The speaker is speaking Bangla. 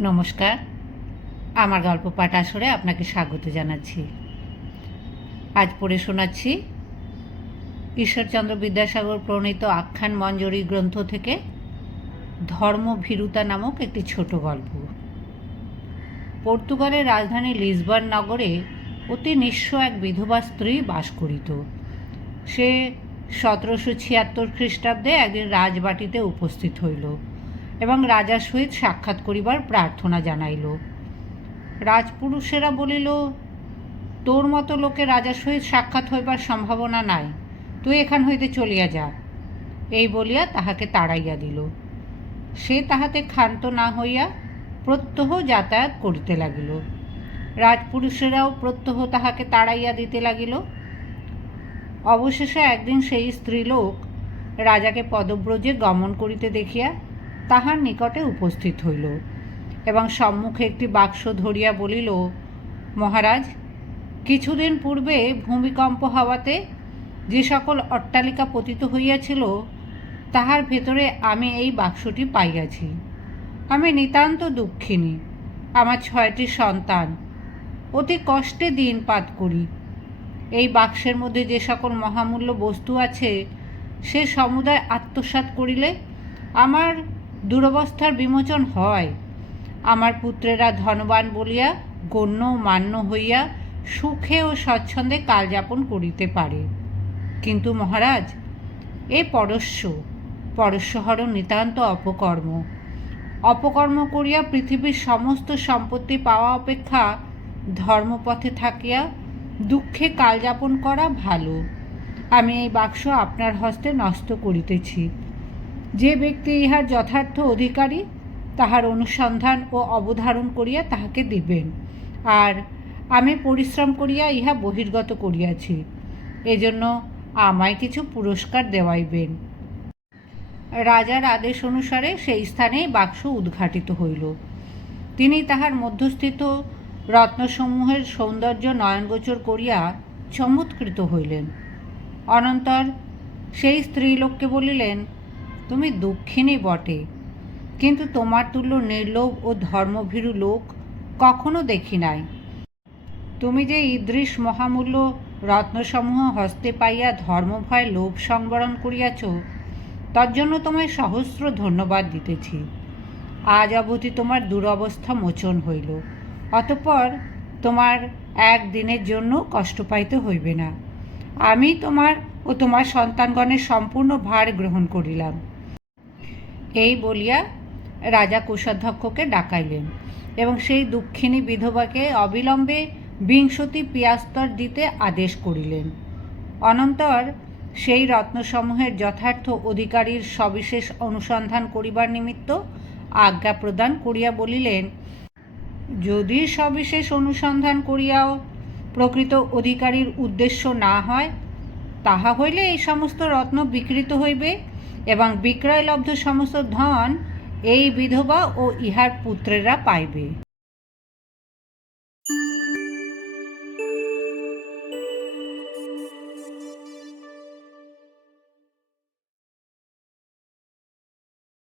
নমস্কার, আমার গল্প পাঠ আসরে আপনাকে স্বাগত জানাচ্ছি। আজ পড়ে শোনাচ্ছি ঈশ্বরচন্দ্র বিদ্যাসাগর প্রণীত আখ্যান মঞ্জরি গ্রন্থ থেকে ধর্মভীরুতা নামক একটি ছোট গল্প। পর্তুগালের রাজধানী লিসবন নগরে অতি নিঃস্ব এক বিধবা স্ত্রী বাস করিত। সে 1776 খ্রিস্টাব্দে একদিন রাজবাটিতে উপস্থিত হইল এবং রাজার সহিত সাক্ষাৎ করিবার প্রার্থনা জানাইল। রাজপুরুষেরা বলিল, তোর মতো লোকে রাজার সহিত সাক্ষাৎ হইবার সম্ভাবনা নাই, তুই এখান হইতে চলিয়া যা। এই বলিয়া তাহাকে তাড়াইয়া দিল। সে তাহাতে ক্ষান্ত না হইয়া প্রত্যহ যাতায়াত করিতে লাগিল। রাজপুরুষেরাও প্রত্যহ তাহাকে তাড়াইয়া দিতে লাগিল। অবশেষে একদিন সেই স্ত্রীলোক রাজাকে পদব্রজে গমন করিতে দেখিয়া তাহার নিকটে উপস্থিত হইল এবং সম্মুখে একটি বাক্স ধরিয়া বলিল, মহারাজ, কিছুদিন পূর্বে ভূমিকম্প হওয়াতে যে সকল অট্টালিকা পতিত হইয়াছিল তাহার ভেতরে আমি এই বাক্সটি পাইয়াছি। আমি নিতান্ত দুঃখিনী। আমার 6টি সন্তান, অতি কষ্টে দিনপাত করি। এই বাক্সের মধ্যে যে সকল মহামূল্য বস্তু আছে সে সমুদায় আত্মসাৎ করিলে আমার দুরবস্থার বিমোচন হয়। আমার পুত্রেরা ধনবান বলিয়া গণ্য মান্য হইয়া সুখে ও স্বচ্ছন্দে কালযাপন করিতে পারে। কিন্তু মহারাজ, এ পরস্যহরণ নিতান্ত অপকর্ম। অপকর্ম করিয়া পৃথিবীর সমস্ত সম্পত্তি পাওয়া অপেক্ষা ধর্মপথে থাকিয়া দুঃখে কালযাপন করা ভালো। আমি এই বাক্স আপনার হস্তে নষ্ট করিতেছি। যে ব্যক্তি ইহার যথার্থ অধিকারী তাহার অনুসন্ধান ও অবধারণ করিয়া তাহাকে দিবেন, আর আমি পরিশ্রম করিয়া ইহা বহির্গত করিয়াছি, এজন্য আমায় কিছু পুরস্কার দেওয়াইবেন। রাজার আদেশ অনুসারে সেই স্থানে বাক্স উদ্ঘাটিত হইল। তিনি তাহার মধ্যস্থিত রত্নসমূহের সৌন্দর্য নয়নগোচর করিয়া চমৎকৃত হইলেন। অনন্তর সেই স্ত্রীলোককে বলিলেন, তুমি দুঃখিনী বটে, কিন্তু তোমার তুল্য নির্লোভ ও ধর্মভীরু লোক কখনো দেখি নাই। তুমি যে ঈদৃশ মহামূল্য রত্নসমূহ হস্তে পাইয়া ধর্মভয় লোভ সংবরণ করিয়াছ, তজ্জন্য তোমায় সহস্র ধন্যবাদ দিতেছি। আজ অবধি তোমার দুরবস্থা মোচন হইল, অতঃপর তোমার একদিনের জন্য কষ্ট পাইতে হইবে না। আমি তোমার ও তোমার সন্তানগণের সম্পূর্ণ ভার গ্রহণ করিলাম। এই বলিয়া রাজা কোষাধ্যক্ষকে ডাকাইলেন এবং সেই দুঃখিনী বিধবাকে অবিলম্বে 20 পিয়াস্তর দিতে আদেশ করিলেন। অনন্তর সেই রত্নসমূহের যথার্থ অধিকারীর সবিশেষ অনুসন্ধান করিবার নিমিত্ত আজ্ঞা প্রদান করিয়া বলিলেন, যদি সবিশেষ অনুসন্ধান করিয়াও প্রকৃত অধিকারীর উদ্দেশ্য না হয়, তাহা হইলে এই সমস্ত রত্ন বিকৃত হইবে এবং বিক্রয়লব্ধ সমস্ত ধন এই বিধবা ও ইহার পুত্রেরা পাইবে।